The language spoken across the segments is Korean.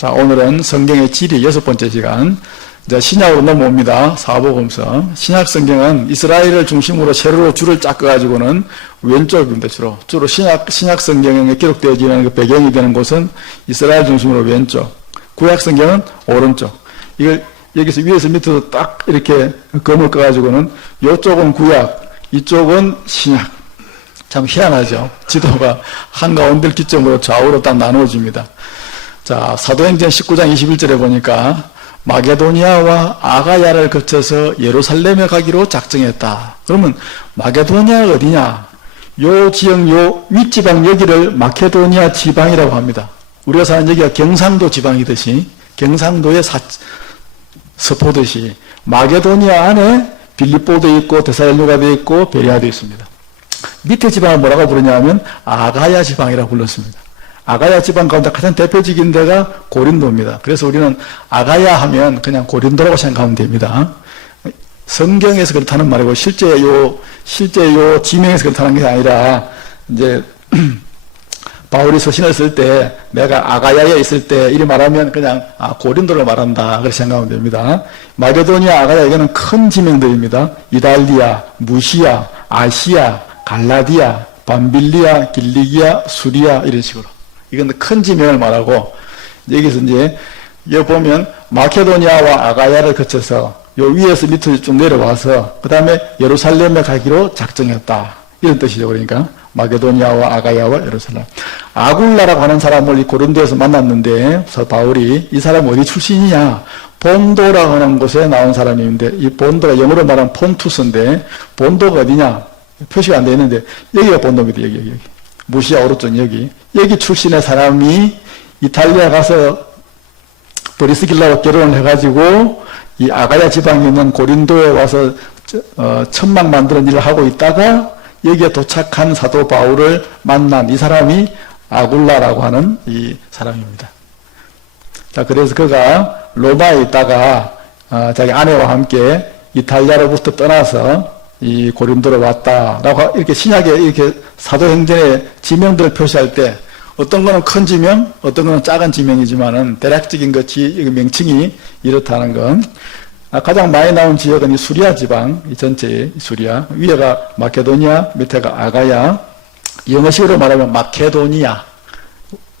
자, 오늘은 성경의 지리 6번째 시간. 이제 신약으로 넘어옵니다. 사복음서. 신약 성경은 이스라엘을 중심으로 세로로 줄을 쫙가지고는 왼쪽입니다. 주로 신약 성경에 기록되어지는 그 배경이 되는 곳은 이스라엘 중심으로 왼쪽. 구약 성경은 오른쪽. 이걸 여기서 위에서 밑으로 딱 이렇게 검을 꺼가지고는 이쪽은 구약, 이쪽은 신약. 참 희한하죠. 지도가 한가운데를 기점으로 좌우로 딱 나누어집니다. 자, 사도행전 19장 21절에 보니까 마게도니아와 아가야를 거쳐서 예루살렘에 가기로 작정했다. 그러면 마게도니아가 어디냐? 요 지역, 요 윗지방 여기를 마케도니아 지방이라고 합니다. 우리가 사는 여기가 경상도 지방이듯이, 경상도의 서포듯이 마게도니아 안에 빌립보도 있고 데살로니가도 있고 베레아도 있습니다. 밑에 지방을 뭐라고 부르냐면 아가야 지방이라고 불렀습니다. 아가야 지방 가운데 가장 대표적인 데가 고린도입니다. 그래서 우리는 아가야 하면 그냥 고린도라고 생각하면 됩니다. 성경에서 그렇다는 말이고 실제 요 지명에서 그렇다는 게 아니라 이제 바울이 서신을 쓸 때 내가 아가야에 있을 때 이리 말하면 그냥 고린도를 말한다 그렇게 생각하면 됩니다. 마게도니아, 아가야 이거는 큰 지명들입니다. 이달리아, 무시아, 아시아, 갈라디아, 밤빌리아, 길리기아, 수리아 이런 식으로. 이건 큰 지명을 말하고 여기서 이제 여기 보면 마케도니아와 아가야를 거쳐서 요 위에서 밑으로 쭉 내려와서 그 다음에 예루살렘에 가기로 작정했다. 이런 뜻이죠. 그러니까 마게도니아와 아가야와 예루살렘. 아굴라라고 하는 사람을 이 고린도에서 만났는데 바울이 이 사람 어디 출신이냐? 본도라고 하는 곳에 나온 사람인데 이 본도가 영어로 말하면 폰투스인데 본도가 어디냐? 표시가 안 되어 있는데 여기가 본도입니다. 여기. 무시아 오른쪽 여기 출신의 사람이 이탈리아 가서 브리스길라와 결혼을 해가지고 이 아가야 지방에 있는 고린도에 와서 천막 만드는 일을 하고 있다가 여기에 도착한 사도 바울을 만난 이 사람이 아굴라라고 하는 이 사람입니다. 자, 그래서 그가 로마에 있다가 자기 아내와 함께 이탈리아로부터 떠나서 이 고린도로 왔다라고 이렇게 신약에 이렇게 사도행전의 지명들을 표시할 때 어떤 거는 큰 지명, 어떤 거는 작은 지명이지만은 대략적인 명칭이 이렇다는 건 가장 많이 나온 지역은 이 수리아 지방, 이 전체 수리아 위에가 마케도니아, 밑에가 아가야. 영어식으로 말하면 마케도니아.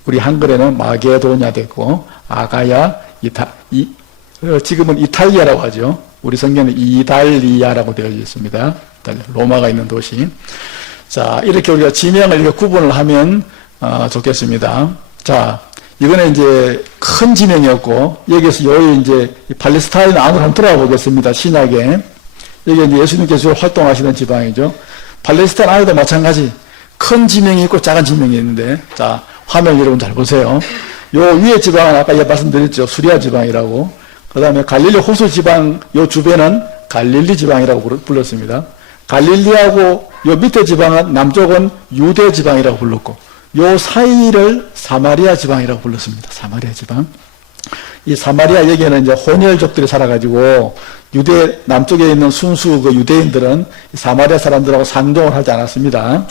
우리 한글에는 마게도니아 됐고 아가야, 지금은 이탈리아라고 하죠. 우리 성경은 이달리아라고 되어 있습니다. 로마가 있는 도시. 자, 이렇게 우리가 지명을 이렇게 구분을 하면 좋겠습니다. 자, 이거는 이제 큰 지명이었고 여기서 여기 이제 팔레스타인 안으로 한번 들어가 보겠습니다. 신약에 여기 이제 예수님께서 주로 활동하시는 지방이죠. 팔레스타인 안에도 마찬가지 큰 지명이 있고 작은 지명이 있는데 자, 화면 여러분 잘 보세요. 요 위에 지방은 아까 말씀드렸죠. 수리아 지방이라고. 그 다음에 갈릴리 호수 지방 요 주변은 갈릴리 지방이라고 불렀습니다. 갈릴리하고 요 밑에 지방은 남쪽은 유대 지방이라고 불렀고 요 사이를 사마리아 지방이라고 불렀습니다. 사마리아 지방. 이 사마리아 여기에는 이제 혼혈족들이 살아가지고 유대 남쪽에 있는 순수 그 유대인들은 사마리아 사람들하고 상종을 하지 않았습니다.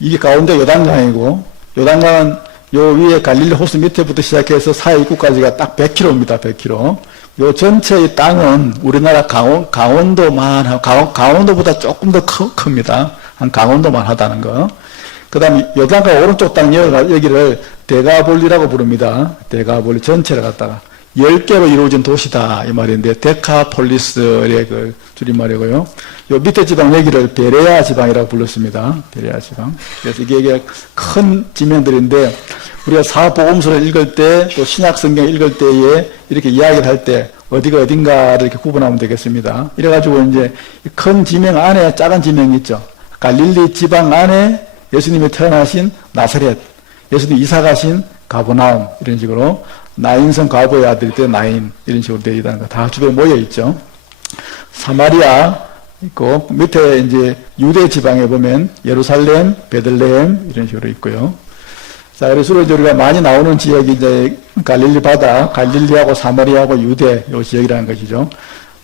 이게 가운데 요단강이고 요단강은 요 위에 갈릴리 호수 밑에부터 시작해서 사해 입구까지가 딱 100km입니다. 100km. 요 전체의 땅은 우리나라 강원도보다 조금 더 큽니다. 한 강원도만 하다는 거. 그 다음에 요단강 오른쪽 땅 여기를 데가볼리라고 부릅니다. 데가볼리 전체를 갖다가 10개로 이루어진 도시다 이 말인데 데카폴리스의 그 줄임말이고요. 요 밑에 지방 여기를 베레아 지방이라고 불렀습니다. 베레아 지방. 그래서 이게 큰 지명들인데 우리가 사복음서를 읽을 때 또 신약 성경 읽을 때에 이렇게 이야기를 할 때 어디가 어딘가를 이렇게 구분하면 되겠습니다. 이래가지고 이제 큰 지명 안에 작은 지명이 있죠. 갈릴리 지방 안에 예수님이 태어나신 나사렛, 예수님이 이사가신 가버나움 이런 식으로 나인성 과부의 아들이 때 나인 이런 식으로 되어 있다는 거 다 주변에 모여 있죠. 사마리아 있고 밑에 이제 유대 지방에 보면 예루살렘, 베들레헴 이런 식으로 있고요. 자, 그래서 우리가 많이 나오는 지역이 이제 갈릴리 바다, 갈릴리하고 사마리아하고 유대 요 지역이라는 것이죠.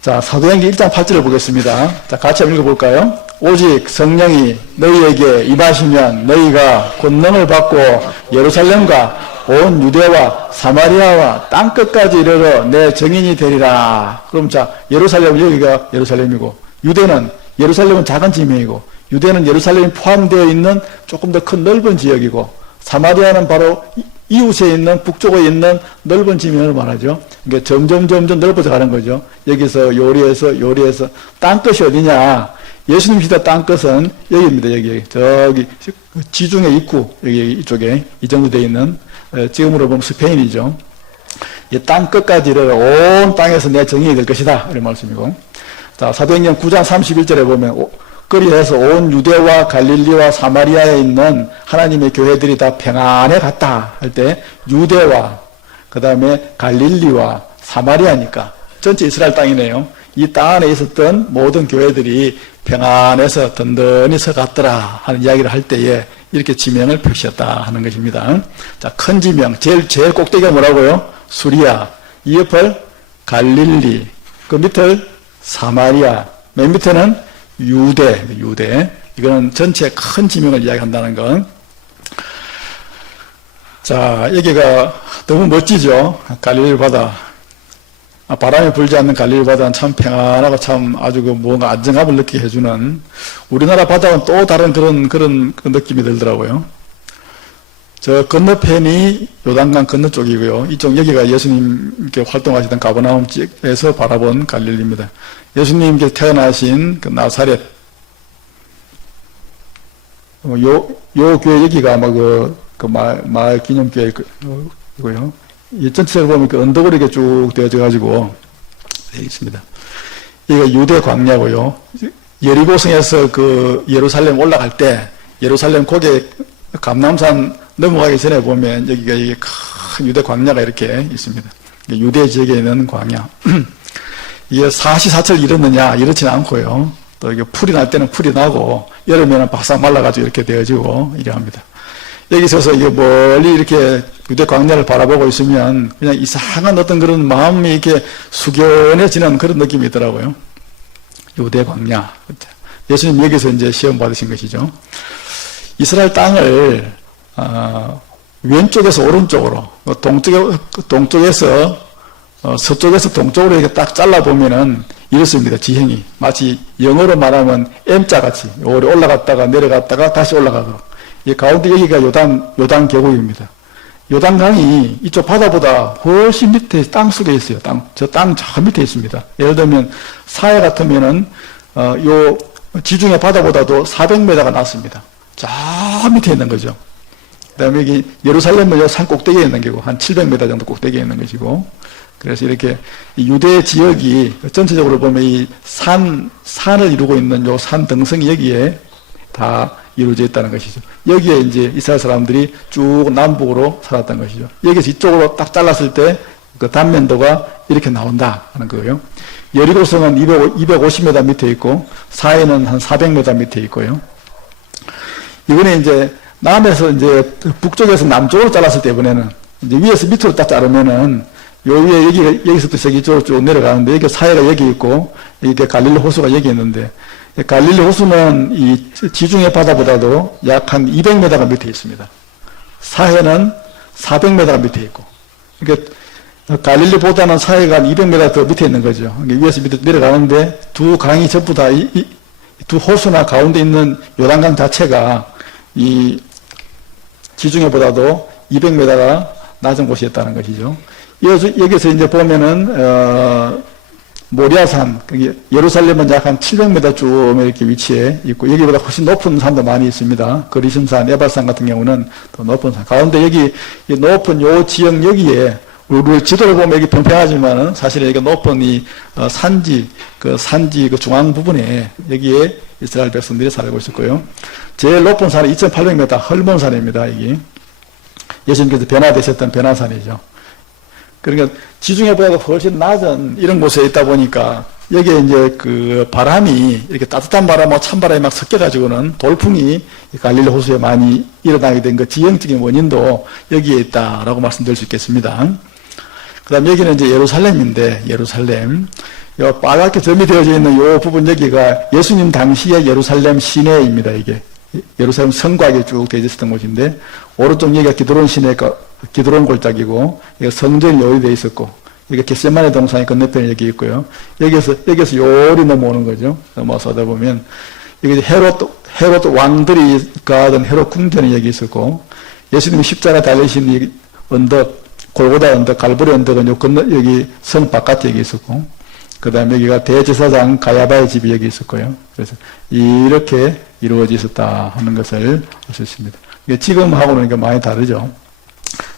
자, 사도행전 1장 8절을 보겠습니다. 자, 같이 한번 읽어볼까요? 오직 성령이 너희에게 임하시면 너희가 권능을 받고 예루살렘과 온 유대와 사마리아와 땅끝까지 이르러 내 증인이 되리라. 그럼 자, 예루살렘은 여기가 예루살렘이고, 예루살렘은 작은 지명이고, 유대는 예루살렘이 포함되어 있는 조금 더 큰 넓은 지역이고, 사마리아는 바로 이웃에 있는, 북쪽에 있는 넓은 지명을 말하죠. 그러니까 점점 넓어져 가는 거죠. 여기서 요리해서 땅끝이 어디냐? 예수님 시대 땅끝은 여기입니다. 여기 저기 지중해 입구 여기 이쪽에 이 정도 되어 있는, 지금으로 보면 스페인이죠. 이 땅끝까지 이르러 온 땅에서 내 정인이 될 것이다, 이런 말씀이고. 자, 사도행전 9장 31절에 보면 그리해서 온 유대와 갈릴리와 사마리아에 있는 하나님의 교회들이 다 평안에 갔다 할 때, 유대와 그 다음에 갈릴리와 사마리아니까 전체 이스라엘 땅이네요. 이 땅 안에 있었던 모든 교회들이 평안해서 든든히 서갔더라 하는 이야기를 할 때에 이렇게 지명을 표시했다 하는 것입니다. 자, 큰 지명, 제일 꼭대기가 뭐라고요? 수리아, 이 옆을 갈릴리, 그 밑을 사마리아, 맨 밑에는 유대. 이거는 전체 큰 지명을 이야기한다는 것. 자, 여기가 너무 멋지죠? 갈릴리 바다. 바람이 불지 않는 갈릴리 바다는 참 평안하고 참 아주 뭔가 안정감을 느끼게 해주는, 우리나라 바다는 또 다른 그런 느낌이 들더라고요. 저 건너편이 요단강 건너 쪽이고요. 이쪽 여기가 예수님께 활동하시던 가버나움 지역에서 바라본 갈릴리입니다. 예수님께 태어나신 그 나사렛, 요 교회 여기가 아마 마을 기념교회고요. 이 전체를 보면 그 언덕으로 이렇게 쭉 되어져 가지고 되어 있습니다. 이게 유대 광야고요. 여리고성에서 그 예루살렘 올라갈 때, 예루살렘 고개 감람산 넘어가기 전에 보면 여기가 이게 큰 유대 광야가 이렇게 있습니다. 유대 지역에 있는 광야. 이게 사시사철 이렇느냐? 이렇지는 않고요. 또 이게 풀이 날 때는 풀이 나고, 여름에는 바싹 말라가지고 이렇게 되어지고, 이래 합니다. 여기 있어서 이게 멀리 이렇게 유대 광야를 바라보고 있으면 그냥 이상한 어떤 그런 마음이 이렇게 숙연해지는 그런 느낌이 있더라고요. 유대 광야. 예수님 여기서 이제 시험 받으신 것이죠. 이스라엘 땅을 왼쪽에서 오른쪽으로, 동쪽에서 서쪽에서 동쪽으로 이렇게 딱 잘라보면은 이렇습니다. 지형이. 마치 영어로 말하면 M자 같이 올라갔다가 내려갔다가 다시 올라가도록. 이 가운데 여기가 요단 계곡입니다. 요단강이 이쪽 바다보다 훨씬 밑에 땅 속에 있어요. 저 밑에 있습니다. 예를 들면 사해 같으면은 요 지중해 바다보다도 400m가 낮습니다. 저 밑에 있는 거죠. 그 다음에 여기 예루살렘은 요 산 꼭대기에 있는 거고, 한 700m 정도 꼭대기에 있는 것이고, 그래서 이렇게 유대 지역이 전체적으로 보면 이 산을 이루고 있는 요 산 등성이 여기에 다 이루어져 있다는 것이죠. 여기에 이제 이스라엘 사람들이 쭉 남북으로 살았던 것이죠. 여기서 이쪽으로 딱 잘랐을 때 그 단면도가 이렇게 나온다 하는 거예요. 여리고성은 250m 밑에 있고, 사해는 한 400m 밑에 있고요. 이번에 이제 남에서 이제 북쪽에서 남쪽으로 잘랐을 때, 이번에는 이제 위에서 밑으로 딱 자르면은 요 위에 여기서부터 저기 이쪽으로 쭉 내려가는데, 여기 사해가 여기 있고, 이게 갈릴리 호수가 여기 있는데, 갈릴리 호수는 이 지중해 바다보다도 약 한 200m가 밑에 있습니다. 사해는 400m가 밑에 있고, 그러니까 갈릴리보다는 사해가 한 200m 더 밑에 있는 거죠. 그러니까 위에서 밑에 내려가는데 두 강이 전부 다 두 호수나 가운데 있는 요단강 자체가 이 지중해보다도 200m가 낮은 곳이었다는 것이죠. 여기서 이제 보면은 모리아산, 예루살렘은 약 한 700m 쯤 이렇게 위치해 있고, 여기보다 훨씬 높은 산도 많이 있습니다. 그리심산, 에발산 같은 경우는 더 높은 산. 가운데 여기 높은 요 지역 여기에, 우리 지도를 보면 여기 평평하지만은 사실 여기 높은 이 산지 그 중앙 부분에 여기에 이스라엘 백성들이 살고 있었고요. 제일 높은 산은 2800m 헐몬산입니다. 이게 예수님께서 변화되셨던 변화산이죠. 그러니까 지중해보다 훨씬 낮은 이런 곳에 있다 보니까 여기에 이제 그 바람이 이렇게 따뜻한 바람하고 찬바람이 막 섞여가지고는 돌풍이 갈릴리 호수에 많이 일어나게 된 그 지형적인 원인도 여기에 있다라고 말씀드릴 수 있겠습니다. 그 다음 여기는 이제 예루살렘인데, 예루살렘. 요 빨갛게 점이 되어져 있는 요 부분 여기가 예수님 당시의 예루살렘 시내입니다, 이게. 예루살렘 성곽에 쭉 되어 있었던 곳인데, 오른쪽 여기가 기드론 시내, 기드론 골짜기고, 여기 성전이 여기 되어 있었고, 여기 겟세마네 동산이 건너편에 여기 있고요. 여기서 요리 넘어오는 거죠. 넘어서 하다 보면, 여기 헤롯 왕들이 가던 헤롯 궁전이 여기 있었고, 예수님이 십자가 달리신 이 언덕, 골고다 언덕, 갈보리 언덕은 여기 성 바깥에 여기 있었고, 그 다음에 여기가 대제사장 가야바의 집이 여기 있었고요. 그래서 이렇게 이루어져 있었다 하는 것을 알 수 있습니다. 지금하고는 많이 다르죠.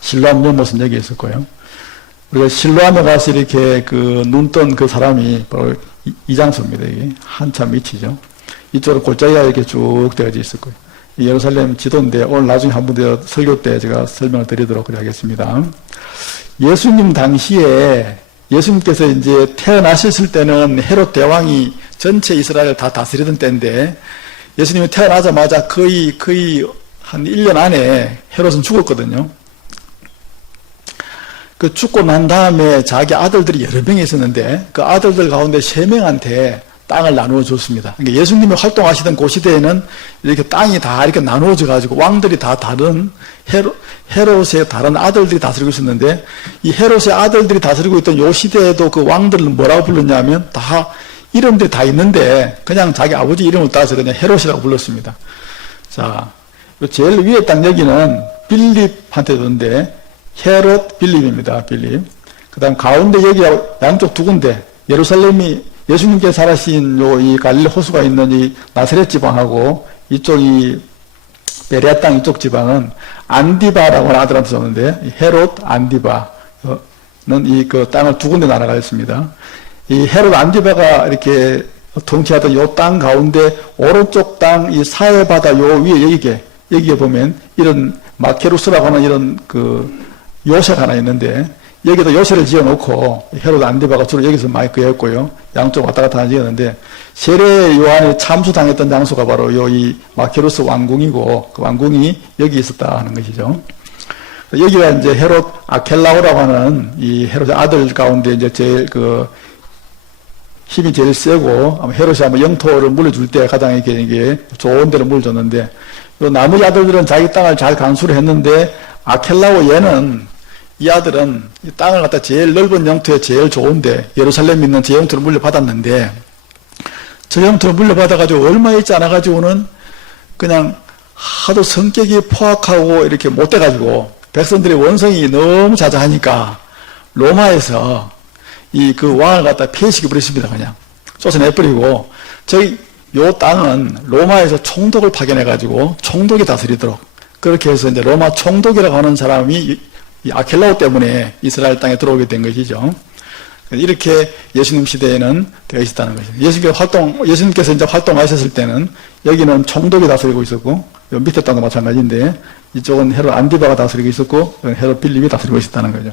실로암 연못은 여기 있었고요. 우리가 실로암에 가서 이렇게 눈 뜬 그 사람이 바로 이 장소입니다. 이게 한참 밑이죠. 이쪽으로 골짜기가 이렇게 쭉 되어져 있었고요. 예루살렘 지도인데 오늘 나중에 한 번 더 설교 때 제가 설명을 드리도록 하겠습니다. 예수님 당시에 예수님께서 이제 태어나셨을 때는 헤롯 대왕이 전체 이스라엘을 다 다스리던 때인데, 예수님이 태어나자마자 거의 한 1년 안에 헤롯은 죽었거든요. 그 죽고 난 다음에 자기 아들들이 여러 명이 있었는데, 그 아들들 가운데 3명한테 땅을 나누어 줬습니다. 그러니까 예수님이 활동하시던 그 시대에는 이렇게 땅이 다 이렇게 나누어져 가지고 왕들이 다 다른 헤롯의 다른 아들들이 다스리고 있었는데, 이 헤롯의 아들들이 다스리고 있던 이 시대에도 그 왕들은 뭐라고 불렀냐면, 다 이름들이 다 있는데 그냥 자기 아버지 이름을 따서 그냥 헤롯이라고 불렀습니다. 자, 제일 위에 딱 여기는 빌립한테 줬는데, 헤롯 빌립입니다. 빌립. 그 다음 가운데 여기 양쪽 두 군데, 예루살렘이 예수님께서 살아신 이 갈릴리 호수가 있는 이 나사렛 지방하고 이쪽이 베레아 땅 이쪽 지방은 안디바라고 하는 아들한테 줬는데, 헤롯 안디바는 이 땅을 두 군데 나눠가 있습니다. 이 헤롯 안디바가 이렇게 통치하던 요 땅 가운데 오른쪽 땅 이 사해 바다 요 위에 여기에 보면 이런 마케루스라고 하는 이런 요새가 하나 있는데, 여기도 요새를 지어놓고 헤롯 안디바가 주로 여기서 많이 끄였고요. 양쪽 왔다 갔다 지었는데, 세례 요한이 참수당했던 장소가 바로 이 마케루스 왕궁이고, 그 왕궁이 여기 있었다 하는 것이죠. 여기가 이제 헤롯 아켈라오라고 하는 이 헤롯의 아들 가운데 이제 제일 힘이 제일 세고, 헤롯이 아마 영토를 물려줄 때 가장 이게 좋은 데를 물려줬는데, 요 나머지 아들들은 자기 땅을 잘 간수를 했는데, 아켈라오 얘는 이 아들은 이 땅을 갖다 제일 넓은 영토에 제일 좋은데 예루살렘에 있는 제 영토를 물려받았는데, 저 영토를 물려받아가지고 얼마 있지 않아가지고는 그냥 하도 성격이 포악하고 이렇게 못돼가지고 백성들의 원성이 너무 자자하니까 로마에서 그 왕을 갖다 폐시켜 버렸습니다. 그냥 쫓아내버리고, 요 땅은 로마에서 총독을 파견해가지고 총독이 다스리도록, 그렇게 해서 이제 로마 총독이라고 하는 사람이 이 아켈라오 때문에 이스라엘 땅에 들어오게 된 것이죠. 이렇게 예수님 시대에는 되어 있었다는 것이죠. 예수님께서 이제 활동하셨을 때는 여기는 총독이 다스리고 있었고, 요 밑에 땅도 마찬가지인데, 이쪽은 헤롯 안디바가 다스리고 있었고, 헤롯 빌립이 다스리고 있었다는 거죠.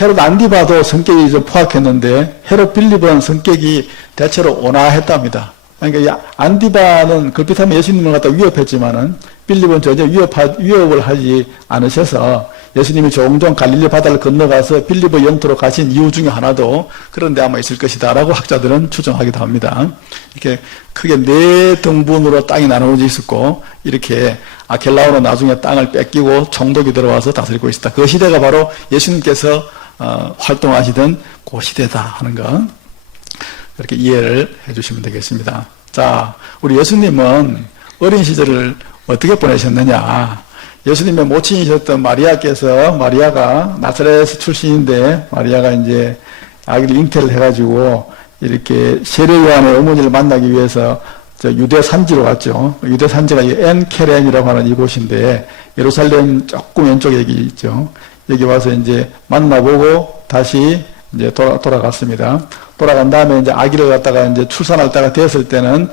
헤롯 안디바도 성격이 좀 포악했는데, 헤롯 빌립은 성격이 대체로 온화했답니다. 그러니까 이 안디바는 걸핏하면 예수님을 갖다 위협했지만은, 빌립은 전혀 위협을 하지 않으셔서 예수님이 종종 갈릴리 바다를 건너가서 빌립의 영토로 가신 이유 중에 하나도 그런 데 아마 있을 것이다 라고 학자들은 추정하기도 합니다. 이렇게 크게 4등분으로 땅이 나누어져 있었고, 이렇게 아켈라오는 나중에 땅을 뺏기고 총독이 들어와서 다스리고 있었다. 그 시대가 바로 예수님께서 활동하시던 그 시대다 하는 거, 이렇게 이해를 해주시면 되겠습니다. 자, 우리 예수님은 어린 시절을 어떻게 보내셨느냐. 예수님의 모친이셨던 마리아가 나사렛 출신인데, 마리아가 이제 아기를 잉태를 해가지고 이렇게 세례 요한의 어머니를 만나기 위해서 유대 산지로 갔죠. 유대 산지가 엔케렌이라고 하는 이곳인데, 예루살렘 조금 왼쪽에 여기 있죠. 여기 와서 이제 만나보고 다시 이제 돌아갔습니다. 돌아간 다음에 이제 아기를 갖다가 이제 출산할 때가 되었을 때는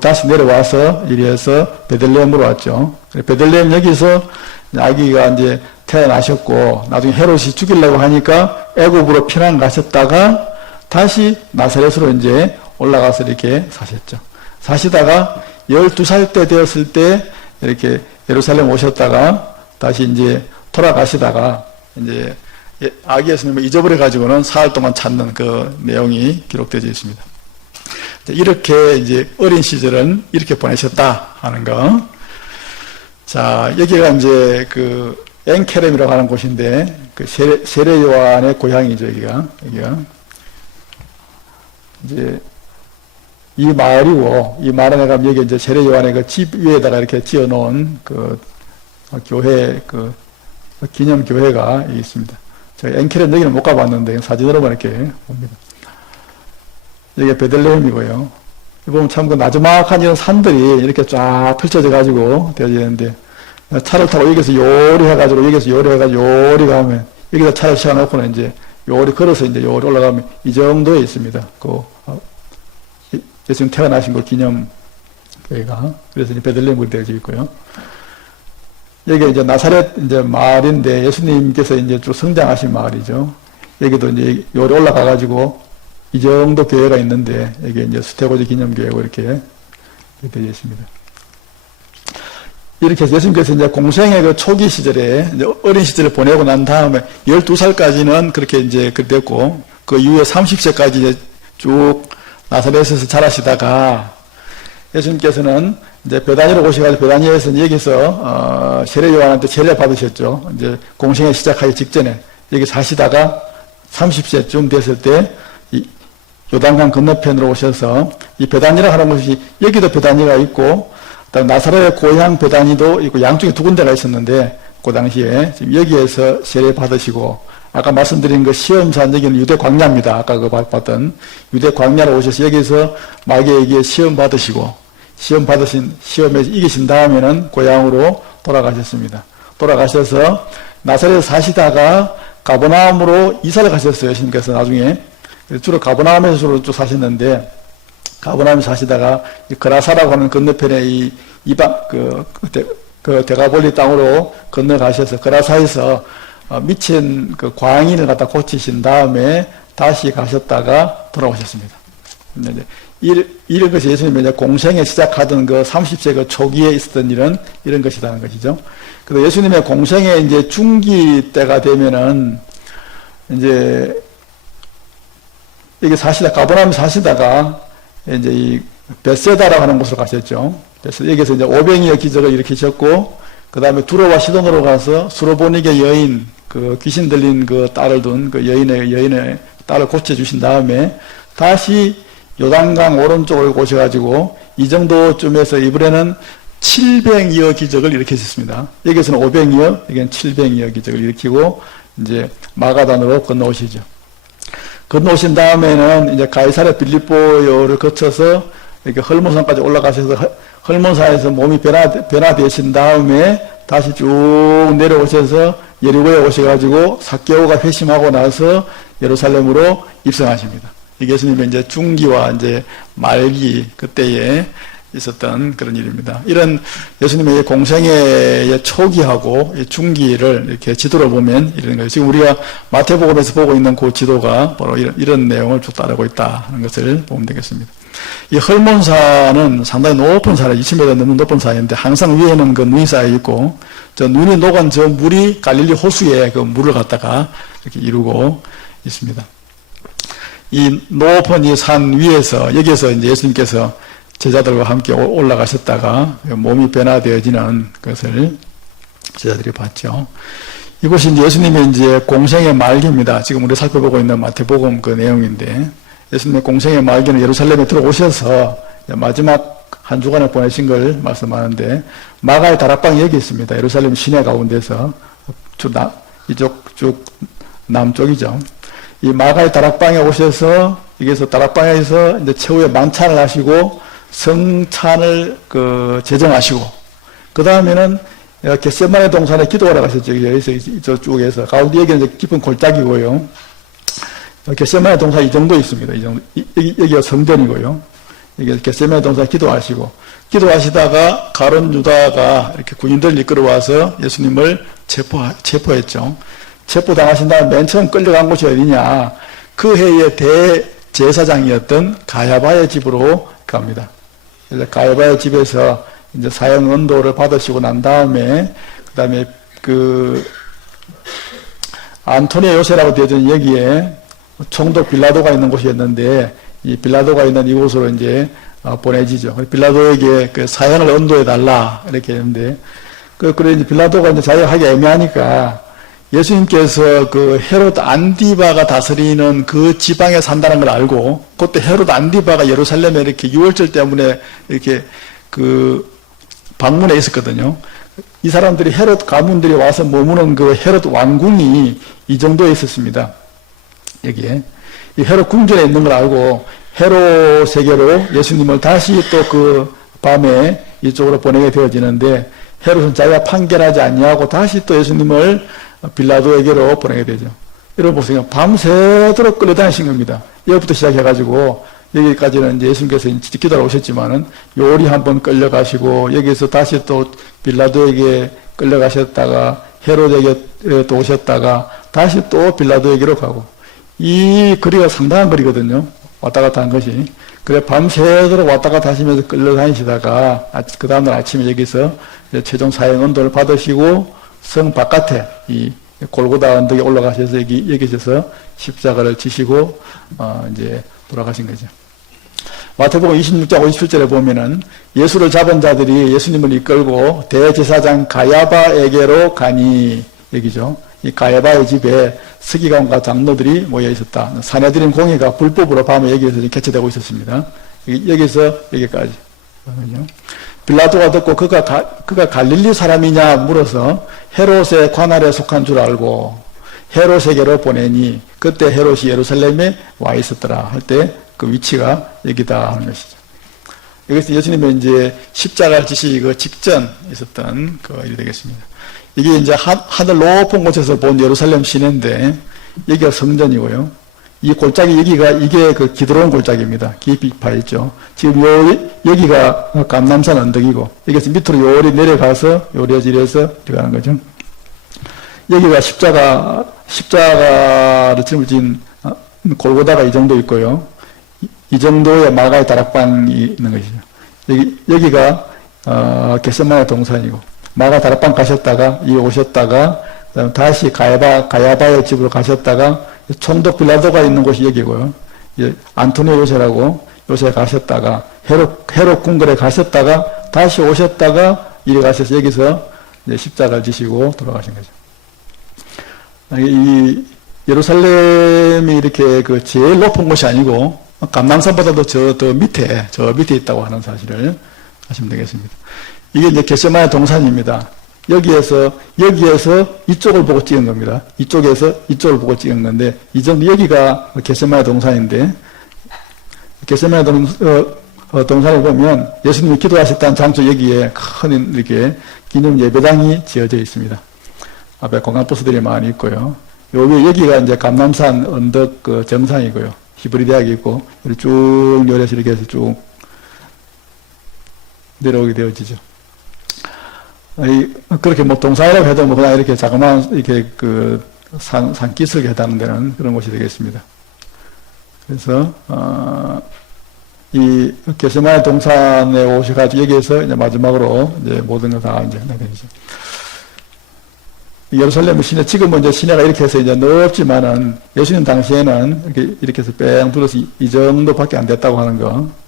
다시 내려와서 이리해서 베들레헴으로 왔죠. 베들레헴 여기서 아기가 이제 태어나셨고, 나중에 헤롯이 죽이려고 하니까 애굽으로 피난 가셨다가 다시 나사렛으로 이제 올라가서 이렇게 사셨죠. 사시다가 12살 때 되었을 때 이렇게 예루살렘 오셨다가 다시 이제 돌아가시다가 이제 아기 예수님을 잊어버려가지고는 사흘 동안 찾는 그 내용이 기록되어 있습니다. 이렇게 이제 어린 시절은 이렇게 보내셨다 하는 거. 자, 여기가 이제 그 엔케렘이라고 하는 곳인데, 그 세례 요한의 고향이죠, 여기가. 이제, 이 마을이고, 이 마을에 가면 여기 이제 세례 요한의 그 집 위에다가 이렇게 지어 놓은 그 교회, 그 기념 교회가 있습니다. 제가 엔케렘 여기는 못 가봤는데, 사진으로만 이렇게 봅니다. 여기가 베들레헴이고요. 보면 참 그 나지막한 이런 산들이 이렇게 쫙 펼쳐져 가지고 되어져 있는데, 차를 타고 여기서 요리 해가지고, 요리 가면, 여기다 차를 세워놓고는 이제 요리 걸어서 이제 요리 올라가면 이 정도에 있습니다. 예수님 태어나신 그 기념 교회가. 그래서 이제 베들레헴으로 되어져 있고요. 여기 이제 나사렛 이제 마을인데 예수님께서 이제 쭉 성장하신 마을이죠. 여기도 이제 요리 올라가가지고 이 정도 교회가 있는데, 여기 이제 수태고지 기념교회고 이렇게 되어 있습니다. 이렇게 해서 예수님께서 이제 공생의 그 초기 시절에, 이제 어린 시절을 보내고 난 다음에 12살까지는 그렇게 이제 됐고, 그 이후에 30세까지 이제 쭉 나사렛에서 자라시다가, 예수님께서는 이제 베다니로 오셔가지고 베다니에서 여기서, 세례 요한한테 세례 받으셨죠. 이제 공생에 시작하기 직전에. 여기 사시다가 30세쯤 됐을 때, 요단강 건너편으로 오셔서, 이 베다니라 하는 곳이, 여기도 베다니가 있고, 나사렛의 고향 베다니도 있고 양쪽에 두 군데가 있었는데 그 당시에 지금 여기에서 세례 받으시고 아까 말씀드린 그 시험산 여기는 유대 광야입니다. 아까 그 봤던 유대 광야로 오셔서 여기서 마귀에게 시험에 이기신 다음에는 고향으로 돌아가셨습니다. 돌아가셔서 나사렛에 사시다가 가버나움으로 이사를 가셨어요. 예수님께서 나중에 주로 가버나움에서 주로 쭉 사셨는데 가버나움에 사시다가 그라사라고 하는 건너편에 데가볼리 땅으로 건너가셔서 그라사에서 미친 그 광인을 갖다 고치신 다음에 다시 가셨다가 돌아오셨습니다. 이런 것이 예수님이 공생에 시작하던 그 30세 그 초기에 있었던 이런 것이라는 것이죠. 그래서 예수님의 공생의 이제 중기 때가 되면은 이제 여기 가버나움에 사시다가 이제 이 베세다라고 하는 곳으로 가셨죠. 그래서 여기서 이제 오병이어 기적을 일으키셨고, 그 다음에 두로와 시돈으로 가서 수로보니게 여인, 그 귀신 들린 그 딸을 둔 그 여인의 딸을 고쳐주신 다음에 다시 요단강 오른쪽을 오셔가지고 이 정도쯤에서 이번에는 700여 기적을 일으키셨습니다. 여기서는 500여, 여기는 700여 기적을 일으키고 이제 마가단으로 건너오시죠. 건너오신 다음에는 이제 가이사랴 빌립보요를 거쳐서 이렇게 헐몬산까지 올라가셔서 헐몬산에서 몸이 변화되신 다음에 다시 쭉 내려오셔서 예리고에 오셔가지고 삭개오가 회심하고 나서 예루살렘으로 입성하십니다. 이게 예수님의 이제 중기와 이제 말기 그때에 있었던 그런 일입니다. 이런 예수님의 공생의 초기하고 중기를 이렇게 지도를 보면 이런 거예요. 지금 우리가 마태복음에서 보고 있는 그 지도가 바로 이런 내용을 쭉 따르고 있다 하는 것을 보면 되겠습니다. 이 헐몬산은 상당히 높은 산이에요. 20m 넘는 높은 산인데 항상 위에는 그 눈이 쌓여 있고 저 눈이 녹은 저 물이 갈릴리 호수에 그 물을 갖다가 이렇게 이루고 있습니다. 이 높은 이 산 위에서 여기에서 이제 예수님께서 제자들과 함께 올라가셨다가 몸이 변화되어지는 것을 제자들이 봤죠. 이것이 이제 예수님의 이제 공생의 말기입니다. 지금 우리 살펴보고 있는 마태복음 그 내용인데 예수님의 공생의 말기는 예루살렘에 들어오셔서 마지막 한 주간을 보내신 걸 말씀하는데 마가의 다락방이 여기 있습니다. 예루살렘 시내 가운데서 이쪽 쭉 남쪽이죠. 이 마가의 다락방에 오셔서 여기서 다락방에서 이제 최후의 만찬을 하시고 성찬을 제정하시고 그 다음에는 겟세마네 동산에 기도하러 가셨죠. 여기서 이쪽에서 가운데 여기는 깊은 골짜기고요. 겟세마네 동산 이 정도 있습니다. 이 정도 여기가 성전이고요. 여기 겟세마네 동산 기도하시다가 가룟 유다가 이렇게 군인들을 이끌어와서 예수님을 체포했죠. 체포당하신 다음에 맨 처음 끌려간 곳이 어디냐? 그 해의 대제사장이었던 가야바의 집으로 갑니다. 그래서 가야바의 집에서 이제 사형 언도를 받으시고 난 다음에 그다음에 안토니오 요새라고 되어진 여기에 총독 빌라도가 있는 곳이었는데 이 빌라도가 있는 이곳으로 이제 보내지죠. 빌라도에게 그 사형을 언도해 달라 이렇게 했는데 그래 이제 빌라도가 이제 자기가 하기 애매하니까 예수님께서 그 헤롯 안디바가 다스리는 그 지방에 산다는 걸 알고, 그때 헤롯 안디바가 예루살렘에 이렇게 유월절 때문에 이렇게 그 방문해 있었거든요. 이 사람들이 헤롯 가문들이 와서 머무는 그 헤롯 왕궁이 이 정도에 있었습니다. 여기에. 이 헤롯 궁전에 있는 걸 알고 헤롯에게로 예수님을 다시 또 그 밤에 이쪽으로 보내게 되어지는데, 헤롯은 자기가 판결하지 않냐고 다시 또 예수님을 빌라도에게로 보내게 되죠. 여러분 보세요. 밤새도록 끌려다니신 겁니다. 여기부터 시작해가지고 여기까지는 이제 예수님께서 기다려 오셨지만은 요리 한번 끌려가시고, 여기서 다시 또 빌라도에게 끌려가셨다가 헤롯에게 또 오셨다가 다시 또 빌라도에게로 가고, 이 거리가 상당한 거리거든요. 왔다 갔다 한 것이. 그래 밤새도록 왔다 갔다 하시면서 끌려다니시다가 그 다음날 아침에 여기서 최종 사형 언도를 받으시고 성 바깥에 이 골고다 언덕에 올라가셔서 여기서 십자가를 지시고 이제 돌아가신 거죠. 마태복음 26장 57절에 보면은 예수를 잡은 자들이 예수님을 이끌고 대제사장 가야바에게로 가니, 여기죠. 이 가야바의 집에 서기관과 장로들이 모여 있었다. 사내들인 공회가 불법으로 밤에 여기에서 개최되고 있었습니다. 여기서 여기까지. 빌라도가 듣고 그가 갈릴리 사람이냐 물어서 헤롯의 관할에 속한 줄 알고 헤롯에게로 보내니, 그때 헤롯이 예루살렘에 와 있었더라 할 때 그 위치가 여기다 하는 것이죠. 여기서 예수님의 이제 십자가를 지시기 직전 있었던 그 일이 되겠습니다. 이게 이제 하늘 높은 곳에서 본 예루살렘 시내인데, 여기가 성전이고요. 이 골짜기 이게 그 기드론 골짜기입니다. 깊이 파있죠. 지금 여기가 감람산 언덕이고, 여기서 밑으로 요리 내려가서 요리해서 들어가는 거죠. 여기가 십자가를 짊어진 골고다가 이 정도 있고요. 이 정도의 마가의 다락방이 있는 것이죠. 여기가 겟세마네 동산이고, 마가 다락방 가셨다가 이 오셨다가 그다음에 다시 가야바의 집으로 가셨다가 총독 빌라도가 있는 곳이 여기고요. 안토니오 요새라고 요새 가셨다가 헤롯 궁궐에 가셨다가 다시 오셨다가 이리 가셔서 여기서 이제 십자가를 지시고 돌아가신 거죠. 이 예루살렘이 이렇게 그 제일 높은 곳이 아니고 감람산보다도 저 밑에 있다고 하는 사실을 아시면 되겠습니다. 이게 이제 겟세마네 동산입니다. 여기에서 이쪽을 보고 찍은 겁니다. 이쪽에서 이쪽을 보고 찍은 건데, 이 정도 여기가 겟세마네 동산인데, 겟세마네 동산에 보면 예수님이 기도하셨다는 장소 여기에 큰 이렇게 기념 예배당이 지어져 있습니다. 앞에 관광버스들이 많이 있고요. 여기가 이제 감람산 언덕 그 정상이고요. 히브리 대학이 있고, 쭉 내려서 이렇게 해서 쭉 내려오게 되어지죠. 그렇게 뭐 동산이라고 해도 뭐 그냥 이렇게 자그마한 이렇게 그 산기슭에 해당되는 그런 곳이 되겠습니다. 그래서 이 겟세마네 동산에 오셔가지고 여기에서 이제 마지막으로 이제 모든 걸 다 이제 하게 되죠. 예루살렘 시내, 지금은 이제 시내가 이렇게 해서 이제 넓지만은 예수님 당시에는 이렇게 해서 뺑 둘러서 이 정도밖에 안 됐다고 하는 거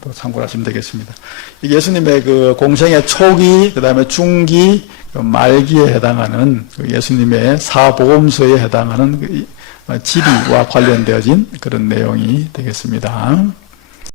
또 참고를 하시면 되겠습니다. 이게 예수님의 그 공생의 초기, 그 다음에 중기, 말기에 해당하는 그 예수님의 사복음서에 해당하는 그 지리와 관련되어진 그런 내용이 되겠습니다.